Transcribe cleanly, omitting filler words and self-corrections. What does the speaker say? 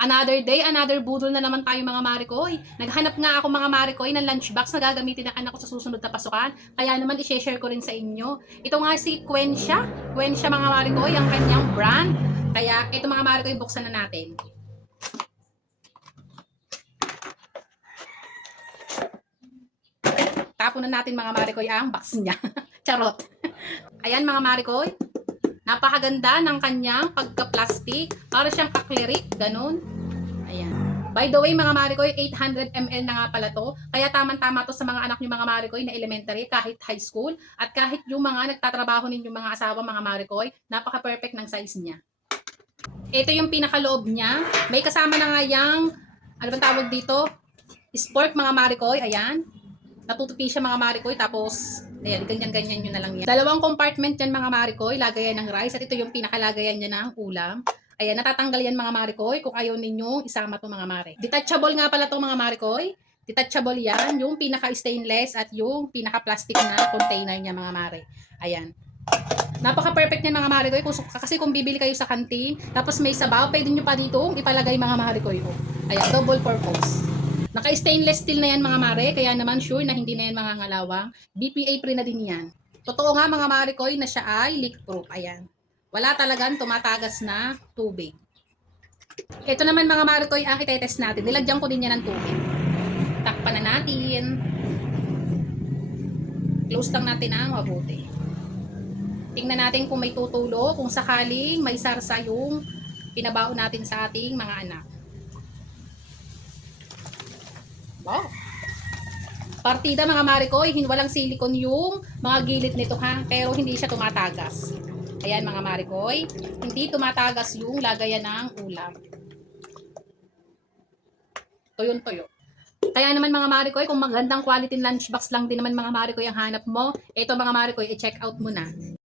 Another day, another budol na naman tayo mga Marikoy. Naghanap nga ako mga Marikoy ng lunchbox na gagamitin ng anak ko sa susunod na pasukan. Kaya naman i-share ko rin sa inyo. Ito nga si Quencia. Quencia mga Marikoy, ang kanyang brand. Kaya ito mga Marikoy, buksan na natin. Tapon na natin mga Marikoy ang box niya. Charot. Ayan mga Marikoy. Napakaganda ng kanyang pagka-plastic. Para siyang acrylic, ganun. Ayan. By the way, mga Marikoy, 800 ml na nga pala to. Kaya tamang-tama to sa mga anak niyo mga Marikoy na elementary, kahit high school, at kahit yung mga nagtatrabaho ninyong mga asawa mga Marikoy, napaka-perfect ng size niya. Ito yung pinakaloob niya. May kasama na nga yung, ano bang tawag dito? Sport mga Marikoy, ayan. Natutupi siya mga Marikoy, tapos ayan, ganyan-ganyan yun na lang yan. Dalawang compartment yan mga Marikoy, lagayan ng rice, at ito yung pinakalagayan niya ng ulam. Ayan, natatanggal yan mga Marikoy kung ayaw ninyo isama to mga Mare. Detachable nga pala to mga Marikoy. Detachable yan, yung pinaka-stainless at yung pinaka-plastic na container niya mga Mare. Ayan. Napaka-perfect niyan mga Marikoy, kasi kung bibili kayo sa kantin, tapos may sabaw, pwede nyo pa dito ipalagay mga Marikoy. Oh. Ayan, double purpose. Naka-stainless steel na yan mga Mare, kaya naman sure na hindi na yan mga ngalawang. BPA free na din yan. Totoo nga mga Marikoy na siya ay leak proof. Ayan. Wala talagang tumatagas na tubig. Ito naman mga Marikoy ang itetest natin. Nilagyan ko din yan ng tubig. Takpan na natin. Close lang natin ang mabuti. Tingnan natin kung may tutulo, kung sakaling may sarsa yung pinabaon natin sa ating mga anak. Wow. Partida mga Marikoy, walang silicone yung mga gilid nito ha, pero hindi siya tumatagas. Ayan mga Marikoy, hindi tumatagas yung lagayan ng ulam. Tuyo. Kaya naman mga Marikoy, kung magandang quality lunchbox lang din naman mga Marikoy ang hanap mo, ito mga Marikoy, i-check out mo na.